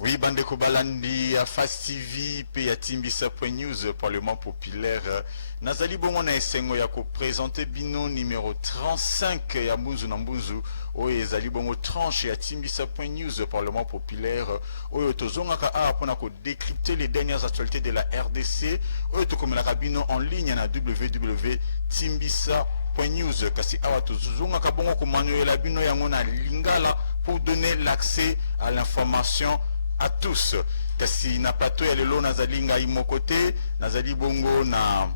Oui, Bandeko Balandi, à Fast TV, puis à Timbisa.news, Parlement populaire. Nazali Bongo na esengo ya ko présenter bino numéro 35 ya Mbunzu na Mbunzu. Oyo ezali bongo tranche ya Timbisa.news, Parlement populaire. Oyo tozongaka a pona ko décrypter les dernières actualités de la RDC. Oyo tokomelaka bino en ligne na www.timbisa.news. Kasi awa tozongaka bongo ko manuela bino yango na lingala pour donner l'accès à l'information à tous. Kasi na pato ya lelo nazali ngai mokote, nazali bongo na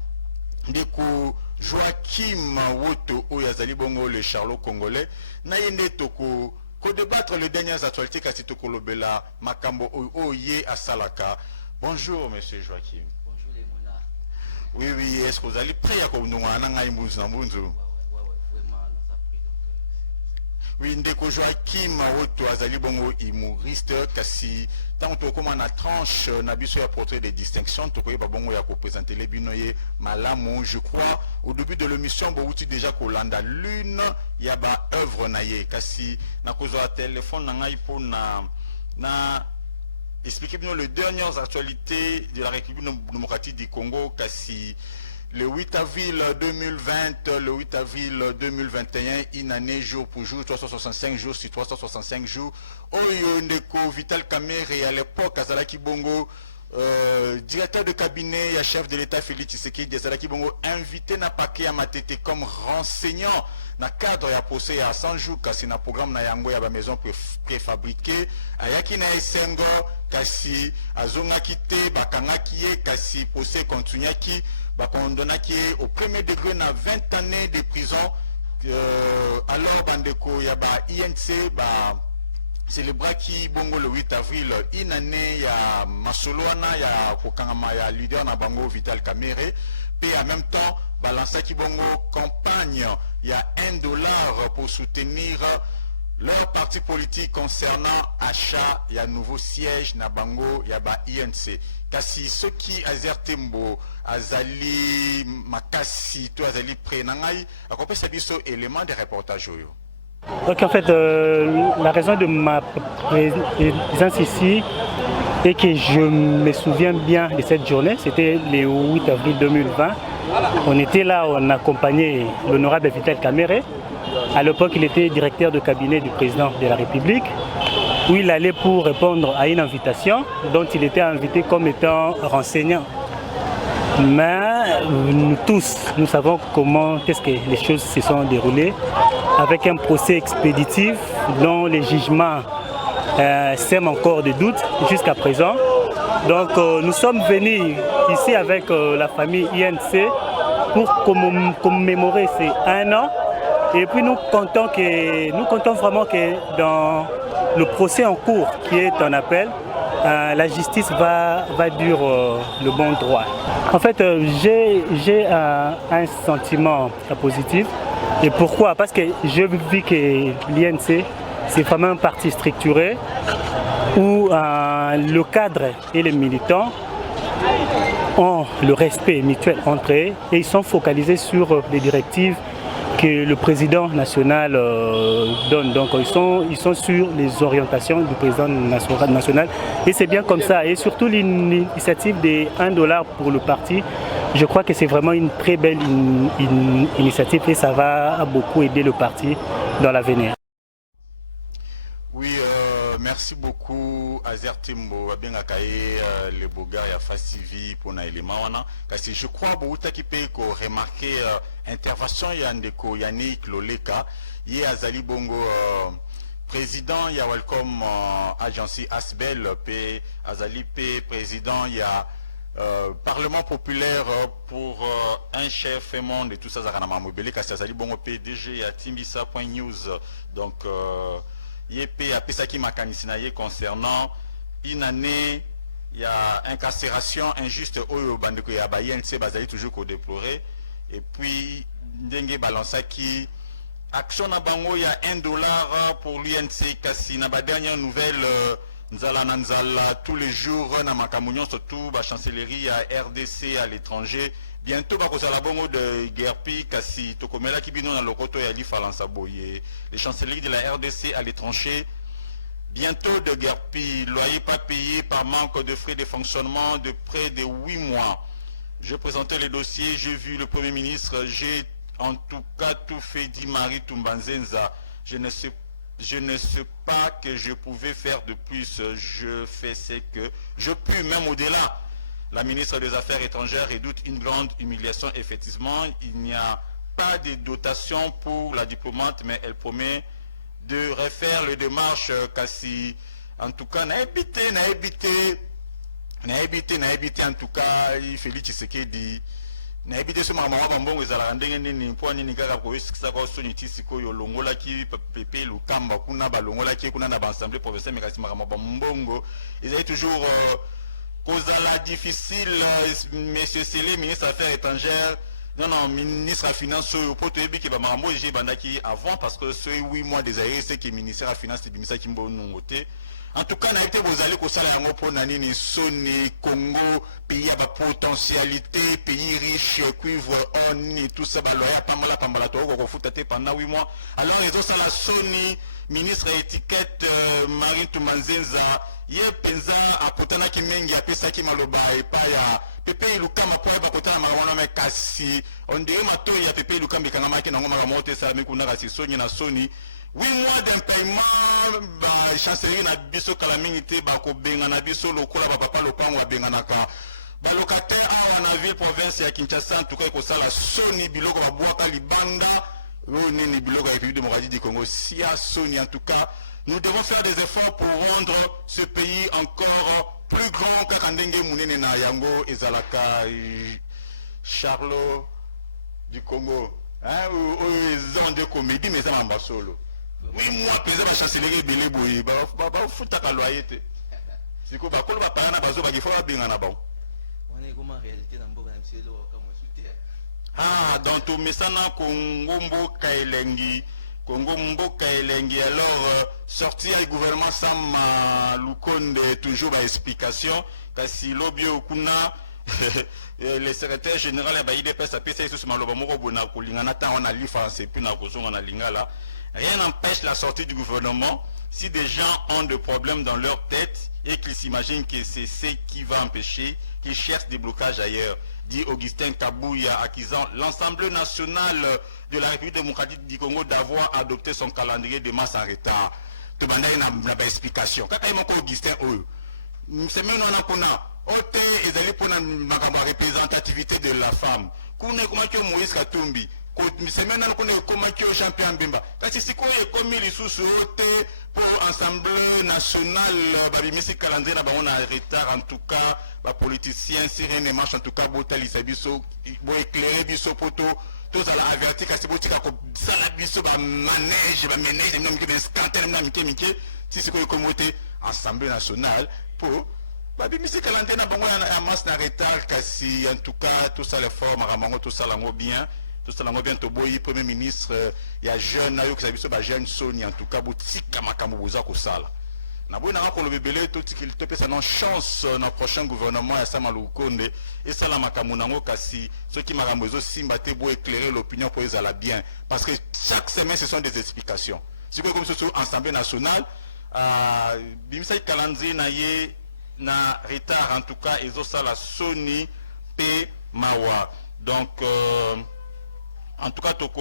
ndeko Joachim Woto oyo azali bongo le Charlot congolais. Na yende toko ko débattre les dernières actualités kasi toko lobela makambo oye asalaka. Bonjour monsieur Joachim. Bonjour les monarques. Oui, est-ce que vous allez prêt à nous ngai Mbunzu na Mbunzu? Oui, ndeko Joachim Woto azali bongo humoriste kasi tant que comme na tranche na biso ya portrait de distinction to koyeba bongo ya ko présenter les binoye malamu. Je crois au début de l'émission bouti déjà kolanda l'une ya ba œuvre na ye kasi na kozwa téléphone na ngai po na expliquer bien les dernières actualités de la République démocratique du Congo kasi le 8 avril 2020, le 8 avril 2021, une année jour pour jour, 365 jours sur 365 jours. Oyo ndeko Vital Kamerhe à l'époque, Azalaki Bongo, directeur de cabinet et chef de l'État Félix Tshisekedi, Azalaki Bongo, invité na paquet à matete comme renseignant na cadre ya procès à 100 jours, kasi na programme na yango ya ba maison préfabriquée, ayaki na esengo, kasi azongaki te, bakangaki ye, kasi procès continuaki. Condamnaki au premier degré na 20 années de prison. Alors bandeko ya ba INC ba célébraki bongo le 8 avril une année ya masoloana ya kokangama ya leader na bango Vital Kamerhe, et en même temps balansaki bongo campagne ya $1 pour soutenir leur parti politique concernant achat ya nouveau siège na bango ya ba INC. Kasi ceux qui azertembo azali makasi to azali prenangai akope sabiso élément de reportage oyo. Donc en fait la raison de ma présence ici est que je me souviens bien de cette journée, c'était le 8 avril 2020. On était là, on accompagnait l'honorable Vital Kamerhe. À l'époque, il était directeur de cabinet du président de la République, où il allait pour répondre à une invitation dont il était invité comme étant renseignant. Mais nous tous, nous savons comment est-ce que les choses se sont déroulées, avec un procès expéditif dont les jugements sèment encore des doutes jusqu'à présent. Donc nous sommes venus ici avec la famille INC pour commémorer ces 1 an. Et puis nous comptons vraiment que dans le procès en cours qui est en appel, la justice va dire le bon droit. En fait, j'ai un sentiment positif. Et pourquoi? Parce que je vis que l'INC, c'est vraiment un parti structuré où le cadre et les militants ont le respect mutuel entre eux et ils sont focalisés sur les directives que le président national donne. Donc ils sont sur les orientations du président national et c'est bien comme ça. Et surtout l'initiative des $1 pour le parti, je crois que c'est vraiment une très belle initiative et ça va beaucoup aider le parti dans l'avenir. Oui, Merci beaucoup Azer Timbo bien akaye le boga ya Fasivi pour na élément wana kasi je crois bouta qui peut ko remarquer intervention ya ndeko Yannick Loleka ye azali bongo président ya Welcome Agency Asbel pe azali pe président ya Parlement populaire pour un chef et monde et tout ça Zaranama Mobile kasi azali bongo PDG ya Timbisa.news donc Yépé a Pesaki Makanisinaye concernant une année, il y a incarcération injuste au Bandeko et à Bayen, c'est basé toujours qu'au déplorer. Et puis, Ndenge Balansaki, action à Bango, il y a $1 pour l'UNC Kassi. Na dernière nouvelle, Nzala Nanzala, tous les jours, na Makamounion, surtout, la chancellerie à RDC à l'étranger. Bientôt, parce que la bongo de Gerpi, Kassi, Tokomela Kibino dans le Koto et Ali Falansaboye, les chancelleries de la RDC à l'étranger. Bientôt de Gerpi, loyer pas payé par manque de frais de fonctionnement de près de 8 mois. Je présentais les dossiers, j'ai vu le Premier ministre, j'ai en tout cas tout fait, dit Marie Tumbanzenza. Je ne sais pas que je pouvais faire de plus. Je fais ce que je puis, même au-delà. La ministre des Affaires étrangères redoute une grande humiliation. Effectivement, il n'y a pas de dotation pour la diplomate, mais elle promet de refaire les démarches. Kasi, en tout cas, n'a habité, en tout cas, Félix Tshisekedi. Na habité ce maman bongo ezala ndenge nini po nini kaka ko yisika ko soniti siko yo longola ki pepe lukamba kuna ba longola ki kuna na ba assemblée provinciale mais kasi maman bongo ils toujours Kozala difficile, monsieur Sélé, ministre des Affaires étrangères, non, ministre des Finances, pour te dire que Bamambo j'ai bandaki avant parce que ce 8 mois des aérés, c'est que le ministère des Finances, c'est le ministère qui m'a noté. En tout cas, vous allez que ça la pour Nanini, Sony, Congo, pays à potentialité, pays riche, cuivre, on et tout ça, baloya, pambala, pendant 8 mois. Alors, ils ont ça la Sony, ministre étiquette, Marine Toumanzenza, ye penza akutana kimengi apesa ki maloba epaya pepe ilukama po bakutana mawana mekasi onde mato ya pepe ilukamba kangama ki nango mala mote sa mikuna kasi Sony na Sony 8 mois d'impaiement ba chancellerie na biso kala mingi te ba ko benga na biso lokola ba papa lopango abenga na ka ba locataire a na ville province ya Kinshasa en tout cas ko sala Sony biloko ba boaka libanda nini biloko ya République démocratique du Congo si à Sony en tout cas. Nous devons faire des efforts pour rendre ce pays encore plus grand qu'Akandenge Mounene na Yango et Zalaka Charlot du Congo. Hein, ils ont des comédies, mais ils ont un solo. Oui, moi, je vais chanceler Belé Boye. Je foutre à loyer. C'est quoi, quand on va parler à Bazo, il faut bien en avant. Ah, dans tout Messana, Congo, Kaelengi. Congo Mboka Elengi, alors sortir le gouvernement sans Lukonde toujours à explication, parce que l'objet Okuna, le secrétaire général de l'IDPS a payé ce malobamoko bonako linganata on a lu français puis na kozo on a lingala. Rien n'empêche la sortie du gouvernement si des gens ont des problèmes dans leur tête et qu'ils s'imaginent que c'est ce qui va empêcher qu'ils cherchent des blocages ailleurs. Dit Augustin Kabouya, accusant l'Assemblée nationale de la République démocratique du Congo d'avoir adopté son calendrier de masse en retard. Tu m'as donné une explication. Quand il y a Augustin, c'est même non on ôté et allé pour la représentativité de la femme. Comment Moïse Katumbi, c'est maintenant qu'on est comme champion Bimba. Parce que c'est quoi comme il sous ôté pour l'Assemblée nationale, Babimisi calendrier, on a un retard en tout cas, les politiciens, si rien ne marche en tout cas, Botali Sabiso, pour éclairer Bisso Poto, tous à la avertir, car c'est Botika, ça la Bisso, manège, des scandales, si c'est quoi comme Assemblée nationale, pour Babimisi calendrier, on a un masse de retard, car si en tout cas, tout ça les formes, tout ça l'ango bien. Tout ça, on vient au Premier ministre, il y a jeune, il y a jeune Sony, en tout cas, boutique à Makamouza Kosala. Na boy na ko le bébé tout qu'il te pèse une chance dans le prochain gouvernement à Samaloukonde et ça la makamunango kasi ceux qui maramozo simba te bo éclairer l'opinion pour les ala bien parce que chaque semaine ce sont des explications. C'est comme ce sur Assemblée nationale bimisa calendrier na ye na retard en tout cas ils ont ça la Sony P Mawa donc en tout cas toko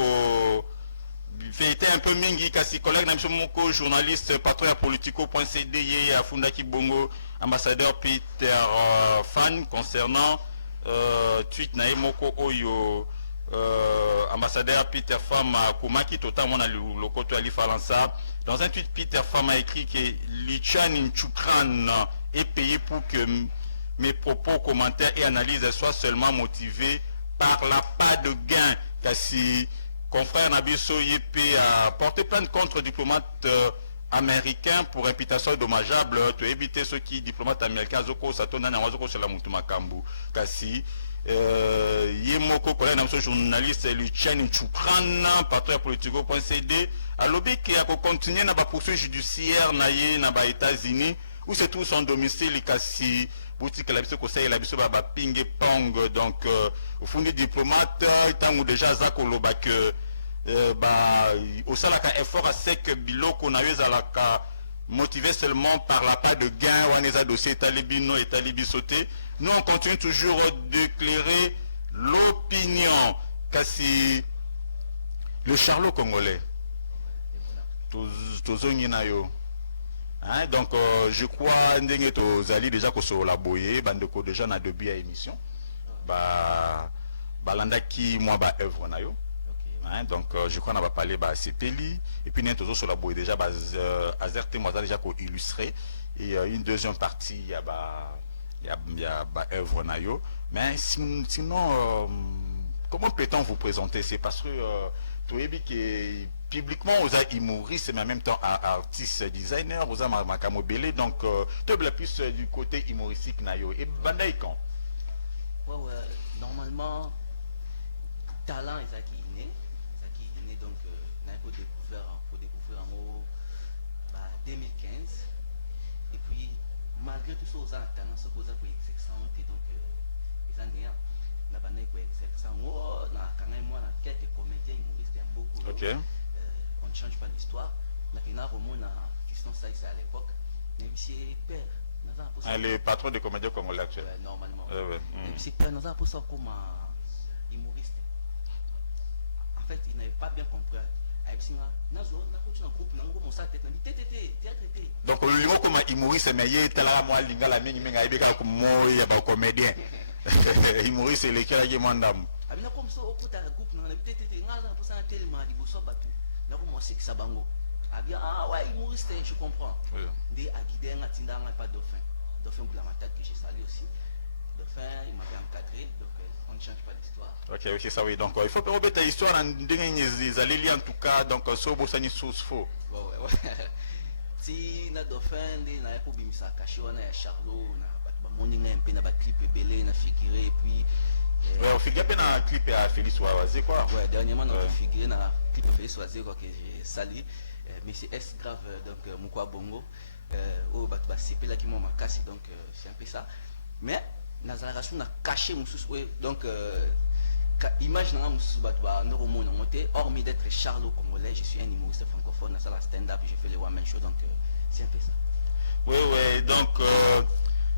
vérité un peu mingi kasi collègue na moko journaliste patron ya politico.cd ye ya Fundaki Bongo ambassadeur Peter Fan concernant tweet na moko oyo ambassadeur Peter Fam Kumaki totalement na lokoto ali falansa. Dans un tweet, Peter Fam a écrit que Lichan Nchukran est payé pour que mes propos, commentaires et analyses soient seulement motivés par l'appât de gain. Kasi confrère Nabiso Yepe a porté plainte contre diplomate américain pour imputation dommageable pour éviter ceux qui diplomates américains zoko satona na wazoko sur la mutuma kambu. Kasi Yemoko collègue na journaliste Lucien Nchukran patron politico.cd a lobby qui a continué na ba poursuite judiciaire na ye na ba États-Unis où se trouve son domicile kasi boutique la biso conseil la biso ba ping pong donc au fond des diplomates tant déjà za koloba que au salaka effort à sec biloko na yezalaka motivé seulement par la part de gain ou les dossiers talibino et talibisoté. Nous on continue toujours d'éclairer l'opinion kasi le charlot congolais tozongi na yo. Hein, donc je crois ndenge tozali déjà kosolaboye bandeko déjà na début ya émission balandaki moi ba œuvre na yo. Hein, donc je crois qu'on va parler de CPLI et puis nous avons sur la boue déjà azerté moi déjà pour illustrer et une deuxième partie il y a œuvre nayo mais sinon comment peut-on vous présenter? C'est parce que tu as dit que publiquement vous êtes humoriste mais en même temps artiste designer vous êtes makamobélé donc tu es plus du côté humoristique nayo et bandai quand ouais, normalement talent est acquis donc pour découvrir en 2015 et puis malgré tout ça aux alternances aux pour exception donc les années la bande pour exception na quand même moi quelques comédiens humoristes beaucoup on ne change pas l'histoire mais il y a vraiment Christian Saïs à l'époque même si père les patrons des comédiens congolais actuels normalement même si père nous a pour ça comme humoriste. En fait, il n'avait pas bien compris. Donc, le niveau comme humoriste, mais il est là, moi, il y a des comme moi, il y a des comédiens. Humoriste, c'est lesquels qui m'ont d'âme. Comme ça, au bout d'un groupe, on a peut-être été tellement à l'Ibosso battu. Là, on sait que ça bango. Ah ouais, humoriste, je comprends. Des Aguidé, un Tinda, pas dauphin. Dauphin Boulamata que j'ai salué aussi. Dauphin, il m'avait encadré, donc on ne change pas d'histoire. Ok, c'est ça, oui. Donc, il faut que remettre l'histoire en allez en tout cas. Donc, ça, c'est source faux. Ouais. Si na dauphin, na pas bimisa caché, on a Charlot, na morning un peu na clip belé, na figuré et puis. On figure bien dans le clip à Félix Ouazé quoi. Ouais, dernièrement on a figuré dans le clip à Félix Ouazé quoi que j'ai sali. Mais c'est S grave donc Mukwa Bongo. Au bah c'est là qui m'a cassé donc c'est un peu ça. Mais dans la relation on a caché mon sous donc image na musu batwa ndoro mona monté hormis d'être Charlot congolais, je suis un humoriste francophone dans la stand-up, je fais les one man show donc c'est un peu ça. Oui, donc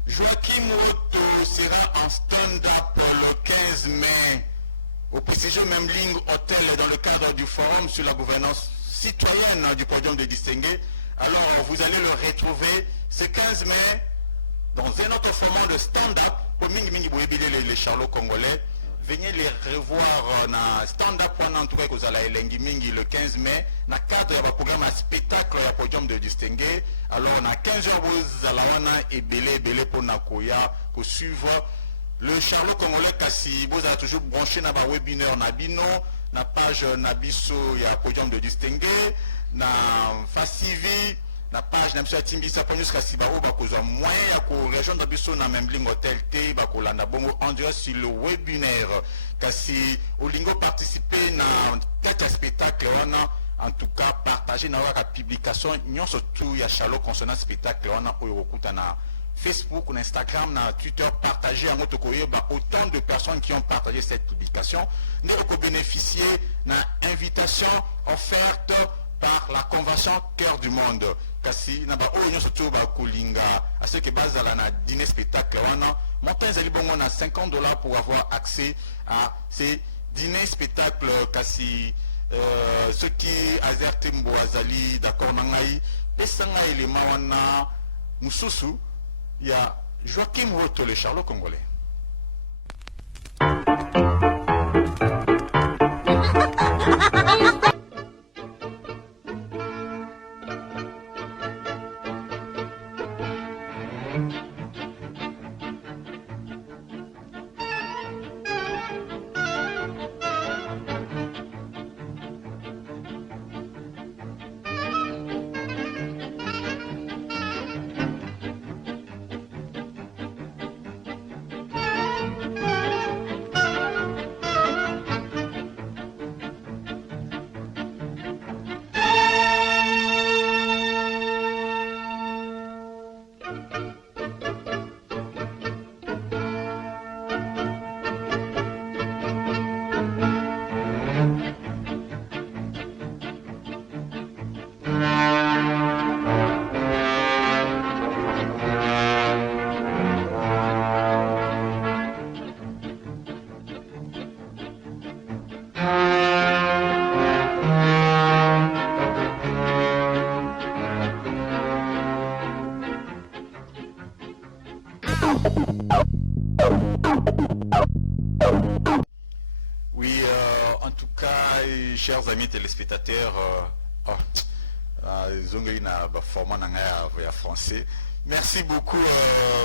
Joachim Otto sera en stand-up le 15 mai au prestigieux Memling Hotel dans le cadre du forum sur la gouvernance citoyenne du podium de distingué. Alors vous allez le retrouver ce 15 mai dans un autre format de stand-up pour les Charlots congolais. Venez les revoir dans stand-up en tout cas que vous allez le 15 mai dans le cadre du programme à spectacle à podium de distingué. Alors on a 15 heures vous allez et belé pour Nakoya pour suivre le Charlot congolais kasi vous allez toujours branché dans le webinaire Nabino na page Nabiso il y a podium de distingué na Facivi na page na monsieur Timbi ça prend jusqu'à Sibaro ba kozwa moyen ya ko rejoindre biso na Memling Hotel T ba ko landa bongo en direct sur le webinaire kasi olingo participer na quelques spectacles en tout cas partager na la publication nyonso tout ya Charlot concernant spectacle on a okuta na Facebook, na Instagram, na Twitter, partager en autre autant de personnes qui ont partagé cette publication. Nous avons bénéficié d'une invitation offerte par la Convention Cœur du Monde. Kasi na ba oyo surtout ba kulinga à ce que base à la dîner spectacle montant zali bongo na $50 pour avoir accès à ces dîners spectacles kasi ce qui azerte mbo azali d'accord na ngai pesanga élément wana mususu ya Joachim Woto le Charlot congolais. Oui, en tout cas, chers amis téléspectateurs, merci beaucoup,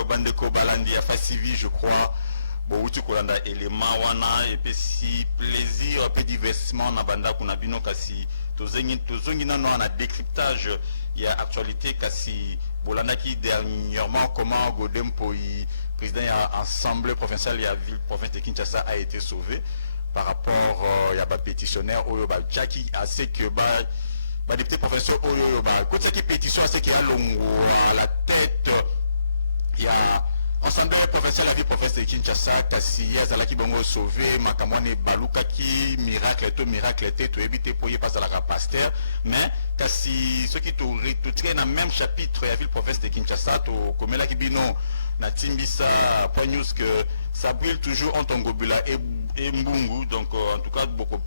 Bandeko Balandi, Afasivi, je crois. Bon, tu kolanda élément wana et puis si plaisir, peu divertissement na banda kuna bino kasi tozongi na na décryptage il y a actualité kasi bolanda qui dernièrement comment Godempo président de l'Assemblée provinciale et la ville province de Kinshasa a été sauvé par rapport il y a des pétitionnaires au Jackie à ce que député provincial au côté qui pétition à ce qu'il y a longo à la tête il y a ensemble provincial la ville province de Kinshasa kasi yazala ki bongo sauvé makamone baluka ki miracle to éviter pour y passer à la pasteur mais kasi ceux qui tout traînent dans même chapitre la ville province de Kinshasa to comme là qui bino na timbisa point news que ça brûle toujours en Tongobula et Mbungu donc en tout cas beaucoup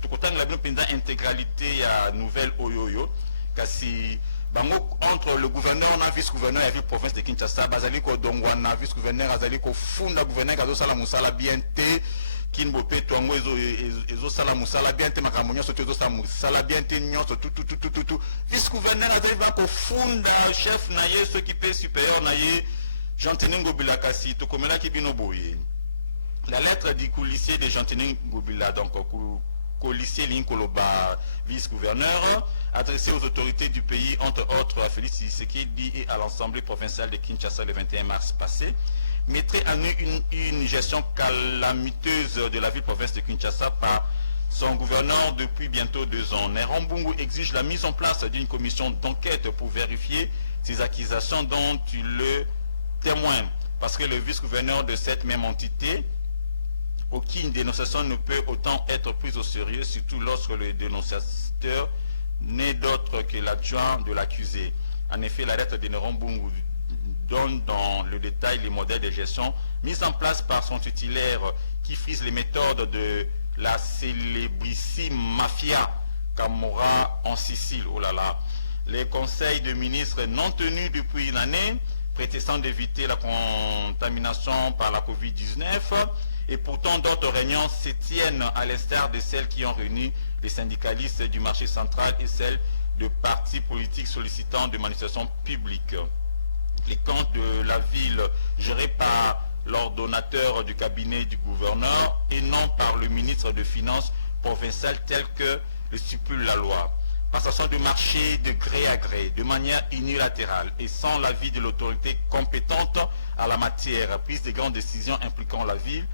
tout autant la bien intégralité à nouvelle oyoyo kasi bango entre le gouverneur na vice-gouverneur et la province de Kinshasa bazali ko dongwana vice-gouverneur azali ko funda gouverneur kazo sala musala bien te kinbo pe twango ezo sala musala bien te makamonyo soto ezo sala musala bien te nyonso tout vice-gouverneur azali ba ko funda chef na ye ceux qui peut supérieur na ye Jean-Tening Ngobila kasi to komela ki bino boye la lettre du coulissier de Jean-Tening Ngobila donc Colissier Linkoloba, vice-gouverneur, adressé aux autorités du pays, entre autres à Félix Tshisekedi et à l'Assemblée provinciale de Kinshasa le 21 mars passé, mettrait en œuvre une gestion calamiteuse de la ville-province de Kinshasa par son gouverneur depuis bientôt 2 ans. Néron Mbungu exige la mise en place d'une commission d'enquête pour vérifier ces accusations dont il le témoin, parce que le vice-gouverneur de cette même entité, aucune dénonciation ne peut autant être prise au sérieux, surtout lorsque le dénonciateur n'est d'autre que l'adjoint de l'accusé. En effet, la lettre de Néron Mbungu donne dans le détail les modèles de gestion mis en place par son titulaire qui frise les méthodes de la célébrissime mafia Camorra en Sicile. Oh là là. Les conseils de ministres non tenus depuis une année, prétextant d'éviter la contamination par la Covid-19, et pourtant d'autres réunions se tiennent à l'instar de celles qui ont réuni les syndicalistes du marché central et celles de partis politiques sollicitant des manifestations publiques. Les comptes de la ville gérés par l'ordonnateur du cabinet du gouverneur et non par le ministre des Finances provincial tel que le stipule la loi. Passation de marché de gré à gré, de manière unilatérale et sans l'avis de l'autorité compétente à la matière, prise de grandes décisions impliquant la ville,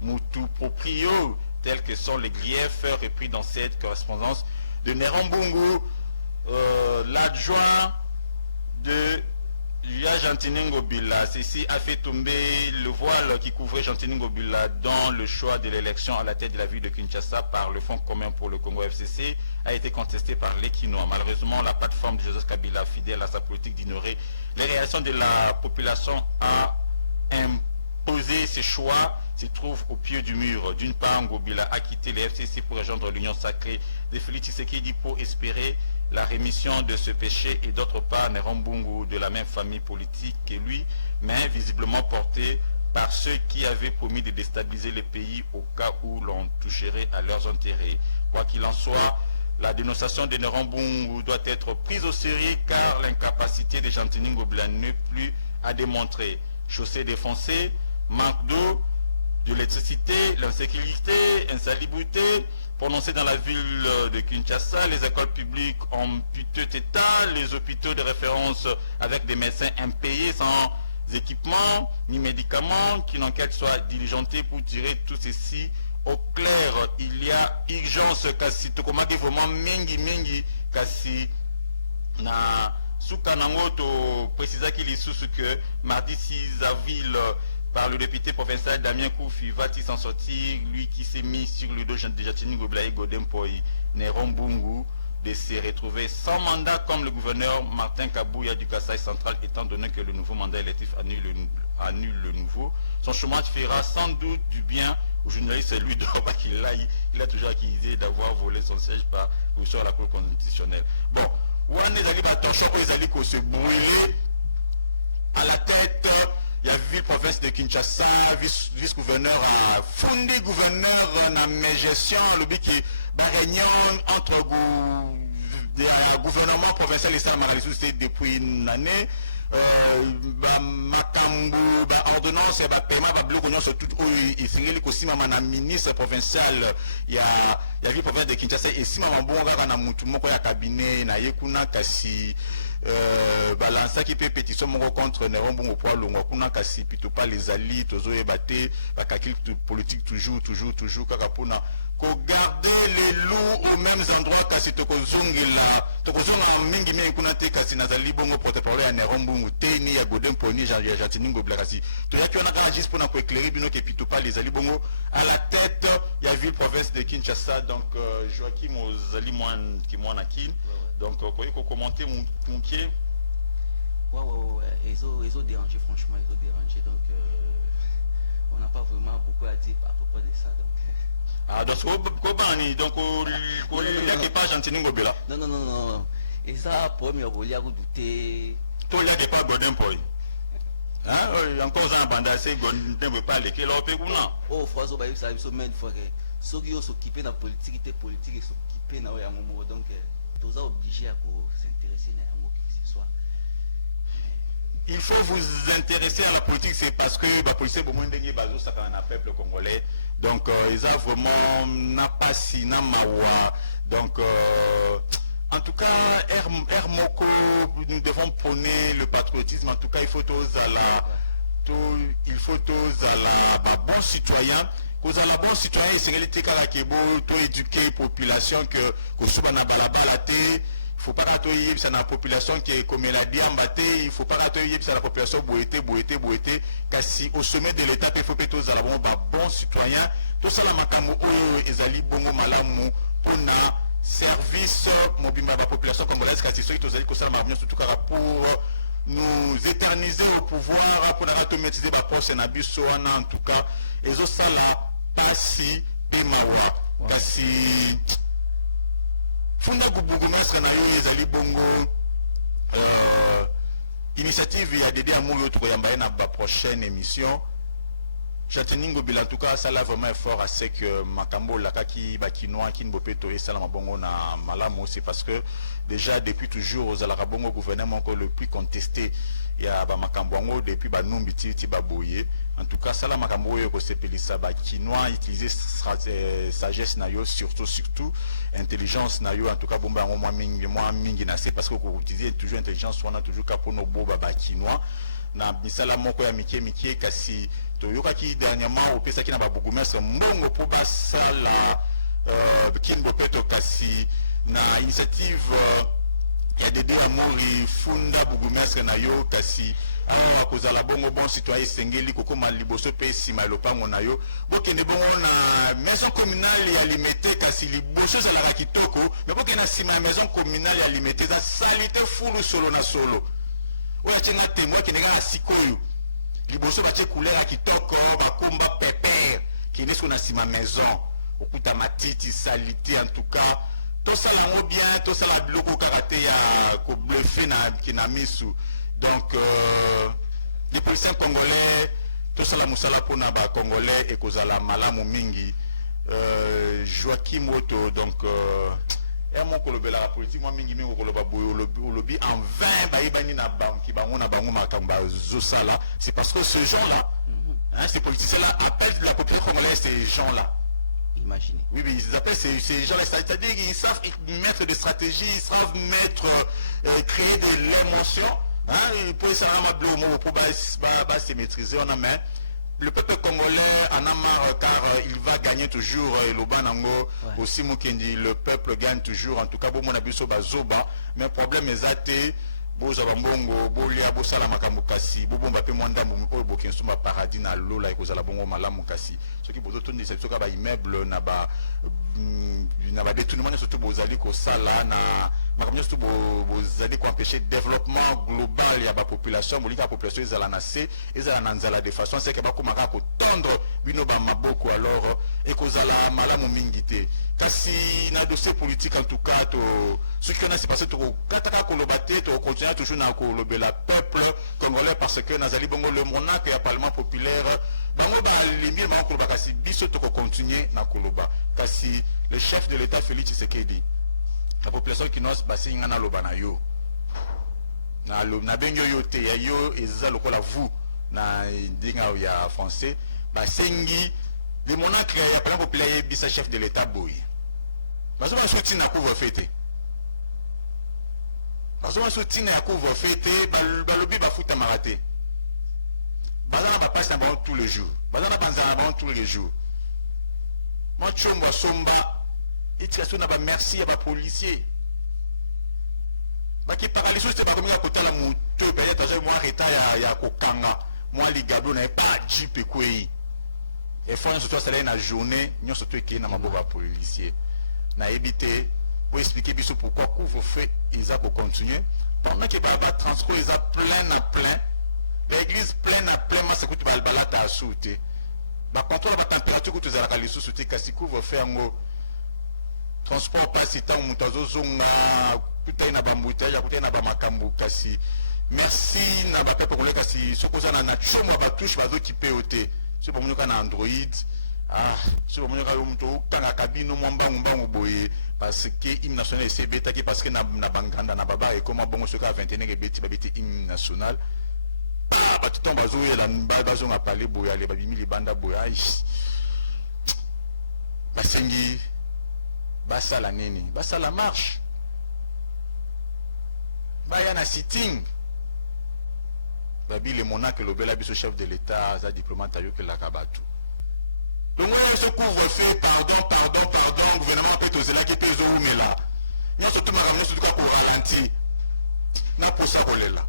Moutou proprio, tels que sont les griefs repris dans cette correspondance de Néron Mbungu, l'adjoint de Jean-Tening Ngobila. Ceci a fait tomber le voile qui couvrait Jean-Tening Ngobila dans le choix de l'élection à la tête de la ville de Kinshasa par le Fonds commun pour le Congo FCC, a été contesté par les Kinois. Malheureusement, la plateforme de Joseph Kabila, fidèle à sa politique d'ignorer les réactions de la population, a imposé ses choix se trouve au pied du mur. D'une part, Ngobila a quitté les FCC pour rejoindre l'Union sacrée de Félix Tshisekedi pour espérer la rémission de ce péché, et d'autre part, Nerambungu, de la même famille politique que lui, mais visiblement porté par ceux qui avaient promis de déstabiliser le pays au cas où l'on toucherait à leurs intérêts. Quoi qu'il en soit, la dénonciation de Nerambungu doit être prise au sérieux car l'incapacité de Chantini Ngobila n'est plus à démontrer. Chaussées défoncées, manque d'eau, de l'électricité, l'insécurité, insalubrité, prononcée dans la ville de Kinshasa, les écoles publiques en piteux état, les hôpitaux de référence avec des médecins impayés sans équipements ni médicaments, qu'une enquête soit diligentée pour tirer tout ceci au clair. Il y a urgence kasi tokomaki vraiment mingi kasi na suka nango to précisaki lisusu que mardi 6 avril par le député provincial Damien Koufi va-t-il s'en sortir, lui qui s'est mis sur le dos de Jatini Ngobila et Godin Poi Nerambungu de se retrouver sans mandat comme le gouverneur Martin Kabouya du Kasaï central, étant donné que le nouveau mandat électif annule le nouveau. Son chômage fera sans doute du bien au journaliste lui de il a toujours accusé d'avoir volé son siège par ou sur la Cour constitutionnelle. Bon, Ouane Zali Batocho Zali ko se brûler à la tête. Il y a vu province de Kinshasa, vice-gouverneur à fondé gouverneur dans mes gestion, le but qui réunion entre gouvernement provincial et Samaralisou, c'est depuis une année. Makambu, ordonnance, paiement, bloc, surtout il signale aussi ma ministre provincial, il y a vu province de Kinshasa et si maman bon na mutu moko ya cabinet na yekuna kasi balança qui peut pétition mon contre Nerambungu pour longo kuna kasi plutôt pas les alliés tozo ebaté ba calcul politique toujours kaka pona ko garder les loups aux mêmes endroits kasi tokozongela mingi mingi kuna te kasi nazali bongo porte-parole ya Nerambungu te ni ya Godin Poni Jatini Ngobila kasi to ya kiona ka juste pour éclairer bino que plutôt pas les alliés bongo à la tête il y a vu province de Kinshasa donc Joachim Ozali Mwan qui Mwanakin. Donc, vous pouvez commenter mon pied. Ouais, ils ont dérangé, franchement, ils ont dérangé. Donc, on n'a pas vraiment beaucoup à dire à propos de ça. Donc, il n'y a pas Chantini Ngobila. Non. Et ça, pour moi, il y a douté. Tout il y a des pas Godin Poi. Encore un bandassé, Godin ne veut pas aller. Oh, François, ça a eu ce même fois. Ceux qui s'occupent de la politique, et s'occuper de la moment. Donc, tous obligés à s'intéresser à un mot que ce soit. Il faut vous intéresser à la politique, c'est parce que la politique est beaucoup basée sur un peuple congolais. Donc, ils ont vraiment n'a pas si n'a mawa. Donc, en tout cas, Moko, nous devons prôner le patriotisme. En tout cas, il faut tous à la bon citoyen. Cause à la bonne citoyen, c'est réalité qu'à éduquer la population que souvent balabala il faut pas attendre ça la population qui est comme la dit en batté, il faut pas attendre ça la population boité kasi au sommet de l'état il faut que tous à la bon citoyen tout ça la makambo ezali bongo malamu pour na service mobimba la population congolaise kasi ceux qui tous que ça m'a surtout pour nous éterniser au pouvoir pour la automatiser la procès na biso en tout cas et ça la pasi pimawa kasi funda gubugumasra na yo ezali bongo initiative ya Dédé Amour to yamba na ba prochaine émission Jatini Ngobila en tout cas ça là vraiment effort à ce que makambo la kaki bakinois kin bopeto et ça la bongo na malamu c'est parce que déjà depuis toujours aux alarabongo gouvernement encore le plus contesté il y a ba makambo ngo depuis ba numbi ti ba boye en tout cas ça la makambo yo ko sepelisa ba kinois utiliser sagesse na yo surtout intelligence na yo en tout cas bomba ngo moi mingi na c'est parce que ko utiliser toujours intelligence on a toujours kapono boba ba kinois na misala moko ya mikie kasi toyoka ki dernièrement opesa ki na ba bourgmestre mbongo po basala kimbo peto kasi na initiative il y a des deux amours funda bourgmestre na yo kasi kozala bongo bon citoyen sengeli kokoma liboso pe sima lopango na yo bokende bongo na maison communale ya limité kasi liboso ezalaka kitoko mais bokende na sima ya maison communale ya limité eza salite fulu solo na solo oyo atyanga témoin akendeka na sikoyo liboso batie couleur ya kitoko bakumba pepe qui est sur ma maison au coup de ma petite salité en tout cas tout ça là bien tout ça là bloqué karaté à ko bluffé na qui n'a mis sous donc les policiers congolais tout ça là musala pour na ba congolais et kozala malamu mingi Joachim Otto donc et mon kolobela la politique moi mingi mingi koloba lobby en 20 baibani na banki bango na bango makamba zosala c'est parce que ces gens là hein, ces politiciens là appellent la population congolaise ces gens là. Imaginez. Oui, mais ils appellent ces gens-là, c'est-à-dire qu'ils savent mettre des stratégies, ils savent mettre, créer de l'émotion. Hein, pour ça, pour se maîtriser, on a main. Le peuple congolais en a marre car il va gagner toujours le Banango, aussi Mukendi, le peuple gagne toujours, en tout cas, bon, mon abisso bazoba, mais le problème est athée. Bozabambongo, Bolia, Bosala Makamukasi, Bobomba Pemwanda, Bokensuma Paradis, na Lola, et Kozala Bongo Malamukasi. Ce qui vous donne des secteurs à immeuble, Naba, Naba détournement, surtout Bozali, Kosala, surtout Bozali, qui empêcher le développement global, il y a la population, la population, ils allaient nasser, ils allaient de façon, c'est que Bakumaka, tendre, Binoba Maboko, alors, et Kozala, Malamumingite. Kasi na dossier politique en tout cas ce qui s'est passé to kataka kolobate to continuer toujours na kolobela peuple congolais parce que nazali bongo le monarque et parlement populaire bongo ba limbi ma koloba kasi biso to continuer na koloba kasi le chef de l'état Félix Tshisekedi la population qui nos basi ngana loba na yo na bengo yo te ya yo eza lokola vous na dinga ya français basengi le monarque et parlement populaire bisa chef de l'état boy. Parce que je suis à couvre-fête. Parce que je suis à couvre-fête, balobi ba foot maraté. Bazana ba passe avant tous les jours. Bazana banza avant tous les jours. Moi chomba somba, éducation na ba merci à ba policier. Ba qui paralyse c'est pas comme ya kotala muto peut-être moi reta ya kokanga. Moi ligado na pas jipe kwei. Et faut surtout ça la journée, nous surtout qui na maboba policier. Na éviter pour expliquer biso pourquoi couvre-feu ils a pour continuer pendant que va transport ils a plein à plein l'église plein à plein mais c'est que tu vas balata à souter ba contrôle la température que tu as la souter kasi couvre-feu ngo transport pas si tant mutazo zonga putain na bambouteille putain na ba makambu kasi merci na ba peuple congolais kasi ce que na choma ba touche ba qui POT c'est pour nous kana Android. Ah, c'est pour moi que la cabine parce que l'hymne national est bêta parce que na banganda na baba et comment bon ce cas 21 et bêti hymne national. Ah, tu tombes à jouer la bazo m'a parlé boya les babimi les banda boya. Basengi basa la nini, basa la marche. Baya na sitting. Babi le monarque le bel abisso chef de l'état, za diplomate ayo que la kabatu. Donc on se couvre-feu, pardon, gouvernement peut oser là qui peut oser mais là. Il y a surtout ma surtout pour ralentir. N'a pas ça là.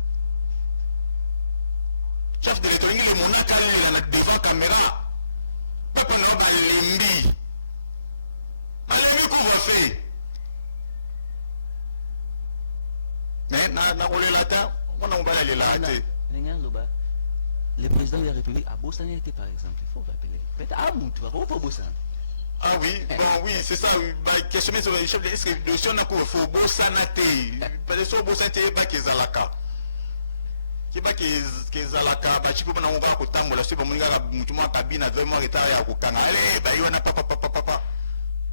Chef de l'État, il est monarque devant caméra. Pas pour nous dans l'imbi. Allez, couvre-feu. Mais na rolé là ta, on a aller là. Le président de la République a Bossane été par exemple, il faut rappeler. Peut-être à Moutou, à Bossane. Ah oui, bon oui, c'est ça. Questionner sur le chef de l'État, est-ce que si on a couvre faut Bossane parce que Bossane n'est pas qu'ils a la carte. Qui pas qu'ils a la carte, bah tu peux pas nous voir au temps là, c'est pour mon gars, Moutou moi cabine vraiment retard à Kokanga. Allez, bah il y en a papa.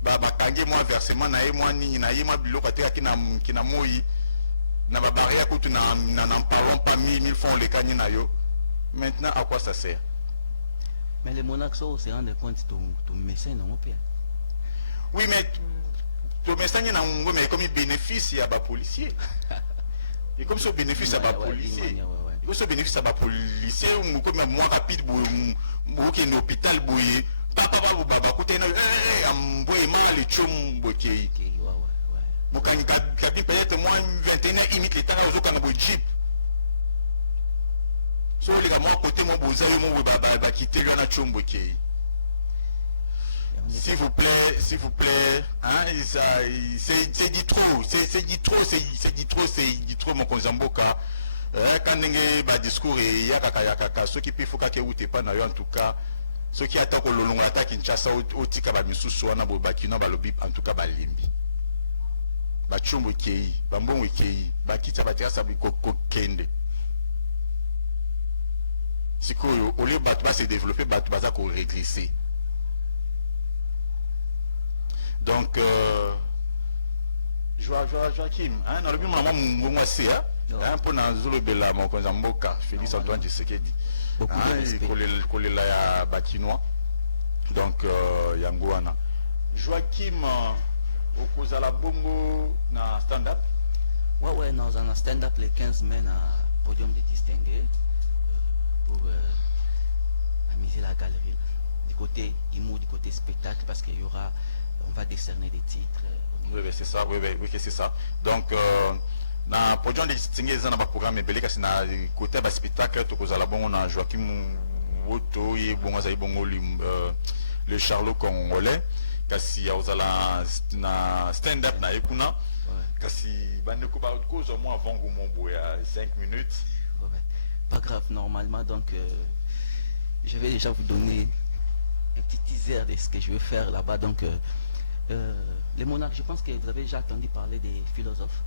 Bah kange moi versement na moi ni na moi bilo katika kina moi na ba barrière que tu n'en parlons pas 1000 francs les kanye na yo. Maintenant, à quoi ça sert? Mais les monarques se rendent compte que ton médecin non pire. Oui, mais ton médecin mais comme il bénéficie à bas policier. Et comme ce bénéfice à bas policier. Comme ce bénéfice à bas policier, comme moi rapide, qui est hôpital, papa, écoutez, mal les chums, peut-être moi 21 imite les tards au Jeep. So les gars, moi côté mon beau baba quitter le nachombo qui. S'il vous plaît, hein, c'est dit trop mon konzamboka. Quand il y a discours et il y a kaka ceux qui peuvent faire que vous pas en tout cas Ce qui attaque au long attaque Kinshasa au tika ba misusu wana bo bakino ba lobi en tout cas ba limbi. Ba chombo kei, ba mbongo kei, ba kitsa ba tika sabi ko kende. Sikoyo au lieu batu ba se développer batu ba za ko régresser. Donc Joachim, hein, dans le but maman mungongo c'est hein, pour na zolo bela mon konza mboka Félix Antoine Tshisekedi. Kolela ya bakinois. Donc yangoana. Joachim okozala bongo na stand up. Ouais, dans un stand-up les 15 mai à podium de distingué pour amuser la galerie. Du côté humour, du côté spectacle, parce qu'il y aura, on va décerner des titres. Oui, c'est ça, oui, c'est ça. Donc, na podium de distingué, ils ont un programme belé, parce que na côté bas spectacle, tu kozala bongo na Joachim Woto, et bongo zaï bongo le Charlot congolais, kasi ya ozala na stand-up na ekuna. Kasi bandeko ba cause au moins avant mon boy à 5 minutes. Ouais. Pas grave normalement donc je vais déjà vous donner un petit teaser de ce que je vais faire là-bas donc les monarques, je pense que vous avez déjà entendu parler des philosophes.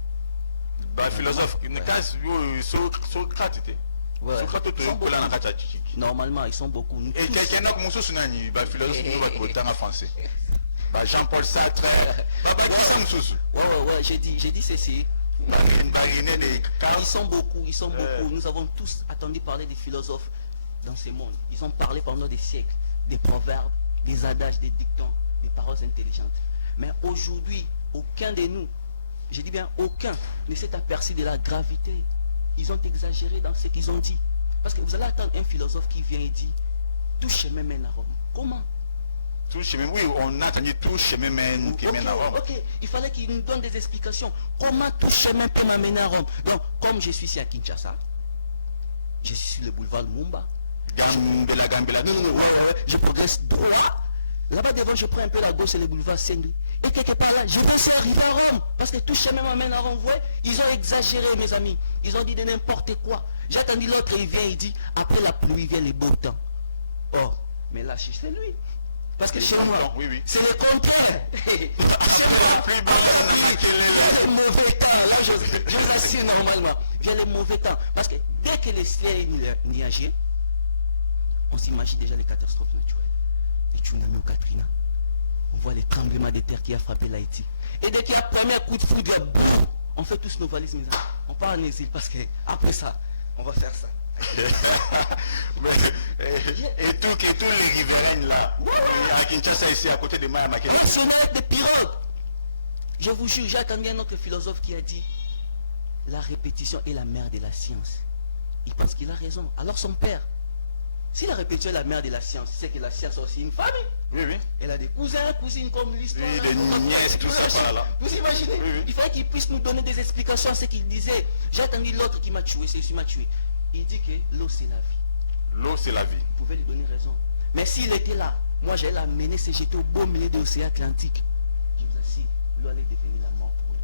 Bah philosophe, une case Socrate était. Ouais. Socrate tu es là na kata chichi. Normalement ils sont beaucoup. Nous Et tous. quelqu'un a commencé sur nani bah philosophe nous va en français. Bah Jean-Paul Sartre. Ouais, j'ai dit ceci. Ils sont beaucoup. Nous avons tous entendu parler des philosophes dans ce monde. Ils ont parlé pendant des siècles, des proverbes, des adages, des dictons, des paroles intelligentes. Mais aujourd'hui, aucun de nous, je dis bien aucun, ne s'est aperçu de la gravité. Ils ont exagéré dans ce qu'ils ont dit. Parce que vous allez attendre un philosophe qui vient et dit, tout chemin mène à Rome. Comment? Tout chemin, oui, on a entendu tout chemin mène qui mène à Rome. Ok, il fallait qu'il nous donne des explications. Comment tout chemin peut m'amener à Rome? Donc, comme je suis ici à Kinshasa, je suis sur le boulevard Lumumba. Gambela. Non, je progresse droit. Là-bas devant, je prends un peu la gauche et le boulevard Sendri. Et quelque part là, je vais arriver à Rome. Parce que tout chemin m'amène à Rome. Vous voyez, ils ont exagéré, mes amis. Ils ont dit de n'importe quoi. J'ai attendu l'autre, il vient, il dit, après la pluie vient le beau temps. Oh, mais là, c'est lui. Parce que chez moi, oui. c'est le contraire. Le mauvais temps, là je m'assieds normalement. Vient le mauvais temps. Parce que dès que les ciels nuagés, on s'imagine déjà les catastrophes naturelles. Les tsunamis ou Katrina. On voit les tremblements de terre qui a frappé l'Haïti. Et dès qu'il y a un premier coup de foudre, on fait tous nos valises, mes amis. On part en exil parce que après ça, on va faire ça. et tous les riverains là, à Kinshasa ici à côté de moi, ce n'est des pirogues. Je vous jure, j'ai entendu un autre philosophe qui a dit la répétition est la mère de la science. Il pense qu'il a raison. Alors son père, si la répétition est la mère de la science, c'est que la science a aussi une famille. Oui. Elle a des cousins, cousines comme l'histoire. Oui, des nièces, tout ça là. Vous imaginez? Oui. Il fallait qu'il puisse nous donner des explications à ce qu'il disait. J'ai entendu l'autre qui m'a tué, celui-ci m'a tué. Il dit que l'eau c'est la vie. L'eau c'est la vie. Vous pouvez lui donner raison. Mais s'il était là, moi j'allais l'amener, c'est jeter au beau milieu de l'océan Atlantique. Je vous assure, l'eau allait devenir la mort pour lui.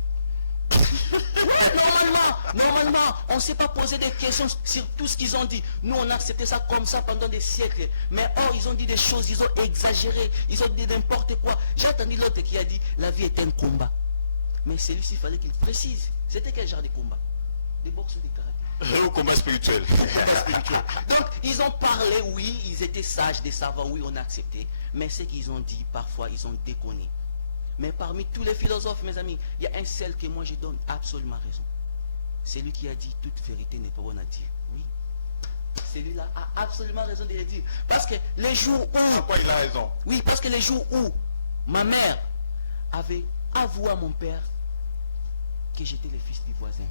Normalement, on ne s'est pas posé des questions sur tout ce qu'ils ont dit. Nous on a accepté ça comme ça pendant des siècles. Mais or ils ont dit des choses, ils ont exagéré, ils ont dit n'importe quoi. J'ai entendu l'autre qui a dit la vie est un combat. Mais celui-ci, il fallait qu'il précise. C'était quel genre de combat? Des boxes ou des karatés? Au combat spirituel. Donc, ils ont parlé, oui, ils étaient sages, des savants, oui, on a accepté. Mais ce qu'ils ont dit, parfois, ils ont déconné. Mais parmi tous les philosophes, mes amis, il y a un seul que moi je donne absolument raison. C'est lui qui a dit toute vérité n'est pas bonne à dire. Oui. Celui-là a absolument raison de le dire. Parce que les jours où... Pourquoi il a raison? Oui, parce que les jours où ma mère avait avoué à mon père que j'étais le fils du voisin.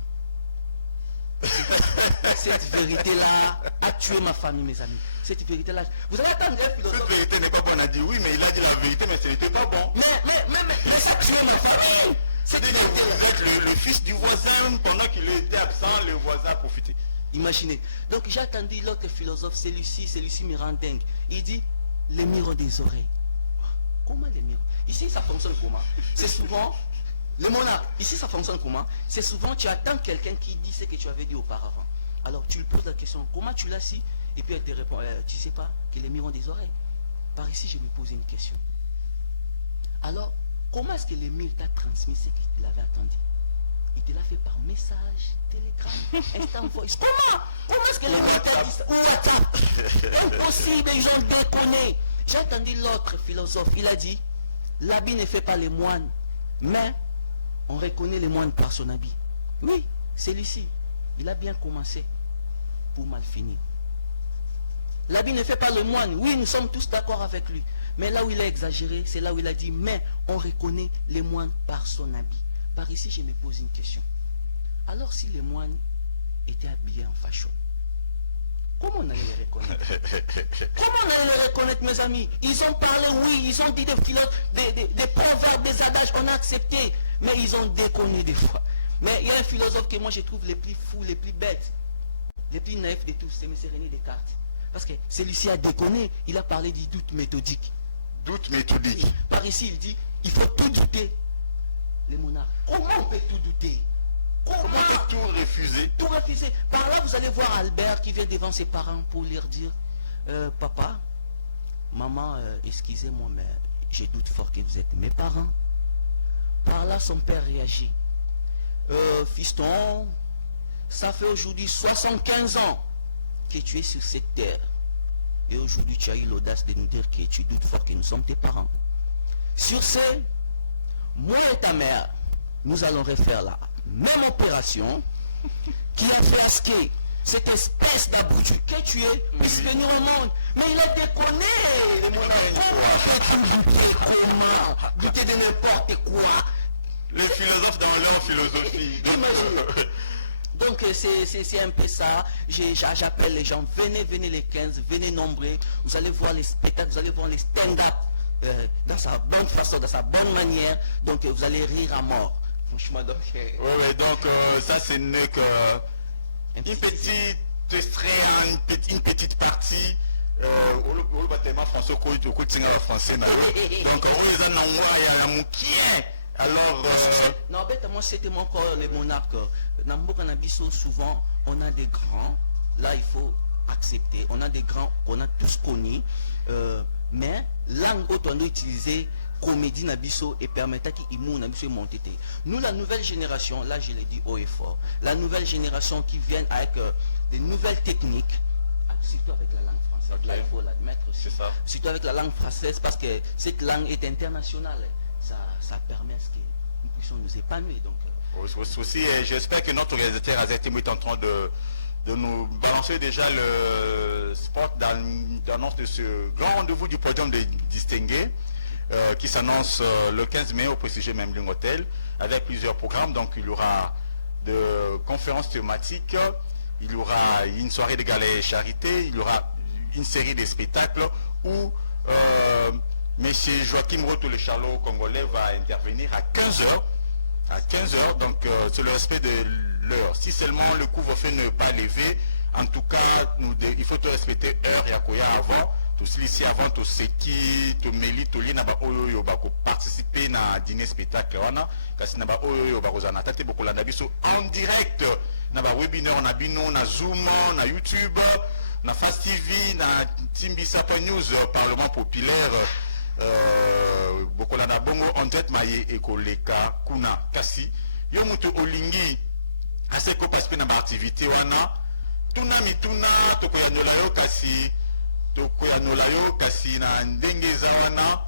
Cette vérité-là a tué ma famille, mes amis. Cette vérité-là. Vous allez attendre un philosophe. Cette vérité n'est pas bonne à dire, oui, mais il a dit la vérité, mais ce n'était pas bon. Mais ça tue ma famille. C'est-à-dire que vous êtes le fils du voisin, pendant qu'il était absent, le voisin a profité. Imaginez. Donc j'ai attendu l'autre philosophe, celui-ci me rend dingue. Il dit, les miroirs des oreilles. Comment les miroirs? Ici, ça fonctionne comment? C'est souvent... Le monarque, ici ça fonctionne comment? C'est souvent tu attends quelqu'un qui dit ce que tu avais dit auparavant. Alors tu lui poses la question, comment tu l'as si? Et puis elle te répond, tu sais pas qu'il est miroir des oreilles. Par ici, je me pose une question. Alors, comment est-ce que l'Émile t'a transmis ce qu'il avait attendu? Il te l'a fait par message, télégramme, instant voice. Comment est-ce que l'Émile t'a dit ça? Ou WhatsApp? Impossible, ils ont déconné. J'ai entendu l'autre philosophe, il a dit, l'habit ne fait pas les moines, mais on reconnaît les moines par son habit. Oui, celui-ci, il a bien commencé pour mal finir. L'habit ne fait pas le moine. Oui, nous sommes tous d'accord avec lui. Mais là où il a exagéré, c'est là où il a dit, mais on reconnaît les moines par son habit. Par ici, je me pose une question. Alors si les moines étaient habillés en fashion, comment on allait les reconnaître? Comment on allait les reconnaître, mes amis? Ils ont parlé, oui, ils ont dit des proverbes, des adages, on a accepté. Mais ils ont déconné des fois. Mais il y a un philosophe que moi je trouve les plus fous, les plus bêtes, les plus naïfs de tous, c'est M. René Descartes. Parce que celui-ci a déconné, il a parlé du doute méthodique. Doute méthodique. Par ici, il dit, il faut tout douter. Les monarques. Comment on peut tout douter? Comment tout refuser? Tout refuser. Par là, vous allez voir Albert qui vient devant ses parents pour leur dire, papa, maman, excusez-moi, mais je doute fort que vous êtes mes parents. Par là, son père réagit. Fiston, ça fait aujourd'hui 75 ans que tu es sur cette terre. Et aujourd'hui, tu as eu l'audace de nous dire que tu doutes fort que nous sommes tes parents. Sur ce, moi et ta mère, nous allons refaire la même opération qui a fait à ce que cette espèce d'aboutu que tu es puisse venir au monde. Mais il a déconné. Comment douter de n'importe quoi? Les philosophes dans leur philosophie. Donc c'est un peu ça. J'appelle les gens, venez les 15, venez nombreux. Vous allez voir les spectacles, vous allez voir les stand-up dans sa bonne façon, dans sa bonne manière. Donc vous allez rire à mort. Franchement, donc... donc ça c'est une petite extrait, une petite partie. Alors, non, en fait, moi c'était mon corps, les monarques. Dans Mboka Nabiso, souvent, on a des grands. Là, il faut accepter. On a des grands qu'on a tous connus. Mais langue on doit utiliser comédie Nabiso et permettre qu'il Nabiso monter. Nous, la nouvelle génération, là je l'ai dit haut et fort, la nouvelle génération qui vient avec des nouvelles techniques, surtout avec la langue française. Okay. Là, il faut l'admettre aussi. C'est ça. Surtout avec la langue française, parce que cette langue est internationale. Ça permet à ce que nous puissions nous épanouir. Donc, aussi, j'espère que notre réalisateur Azertimo est en train de nous balancer déjà le spot d'annonce de ce grand rendez-vous du podium des distingués qui s'annonce le 15 mai au prestigieux Memling Hotel avec plusieurs programmes. Donc il y aura de conférences thématiques, il y aura une soirée de gala et charité, il y aura une série de spectacles où Monsieur Joachim Roto, le charlot congolais, va intervenir à 15h. À 15h, donc c'est le respect de l'heure. Si seulement le couvre-feu n'est pas levé, en tout cas, il faut respecter l'heure. Il y a quoi avant. Tout ici avant, tout ce qui, tout Méli, tout li, naba oyo bako participer na dîner spectacle. Wana, kasi naba oyo bako zana tate boko landa biso en direct. Naba webinaire, na bino, na Zoom, na YouTube, na Fast TV, na Timbisa News, Parlement populaire. Bokolana bongo en tête maye ekoleka kuna kasi yo mutu olingi aseko parce que na activité wana tuna mituna tokoyanola yo kasi na ndenge za wana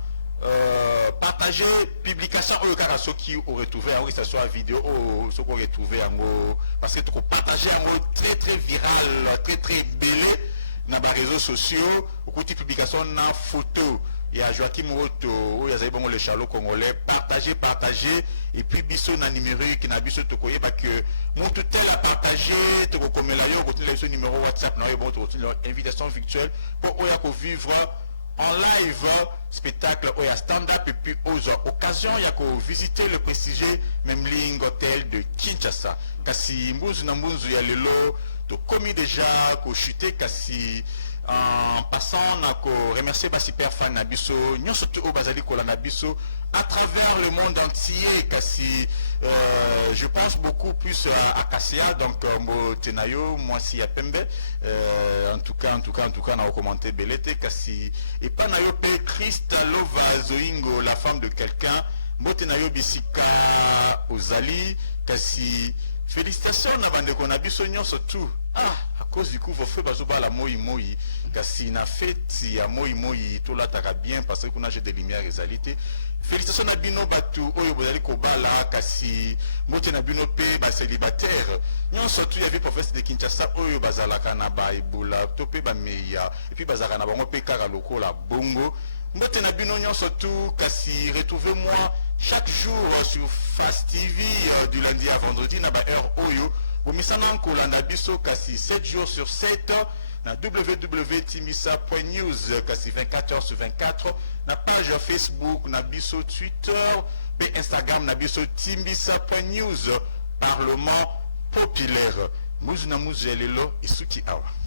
partager publication oyo kaka soki o retrouver que ça soit vidéo ou soko retrouver yango parce que toko partager yango très viral très belé na ba réseaux sociaux okuti publication na photo. Il y a Joachim Roto, il y a le charlot congolais, partagez, et puis biso na numérique, na biso tokoye, parce que mon tout tel a partagé, toko comme là, yo, continuez ce numéro WhatsApp, na yo, bon, continuez leur invitation virtuelle, pour oya ko vivre en live, spectacle, oya stand-up, et puis aux occasions, il y a ko visiter le prestigieux Memling Hotel de Kinshasa. Kasi mbunzu na mbunzu ya lelo, to commis déjà ko chuter, kasi en passant on remercier ba super fan na biso nyonso to o bazali kolanda biso à travers le monde entier kasi je pense beaucoup plus à Kassia donc mo tenayo moi si ya pembe en tout cas na commenter belete kasi et pas nayo pe Kristalova Zoingo la femme de quelqu'un mo tenayo bisika ozali kasi félicitations na bande qu'on a biso nyonso tout à cause du couvre-feu bazobala moi kasi na fête ya moi tout là taka bien parce que kuna j'ai des lumières ezalité félicitations na bino batu oyo bozali kobala kasi mote na bino pe ba célibataire nyonso tout ya vie province de Kinshasa oyo bazalaka na ba ebola to pe ba meya et puis bazalaka na bango pe kaka lokola bongo mote na bino nyonso tout kasi retrouvez-moi chaque jour sur Fast TV du lundi à vendredi na ba heure oyo bomisana kolanda biso kasi 7 jours sur 7 na www.timisa.news kasi 24 heures sur 24 na page Facebook na biso Twitter et Instagram na biso timisa.news parlement populaire muzu na muzu lelo isuki awa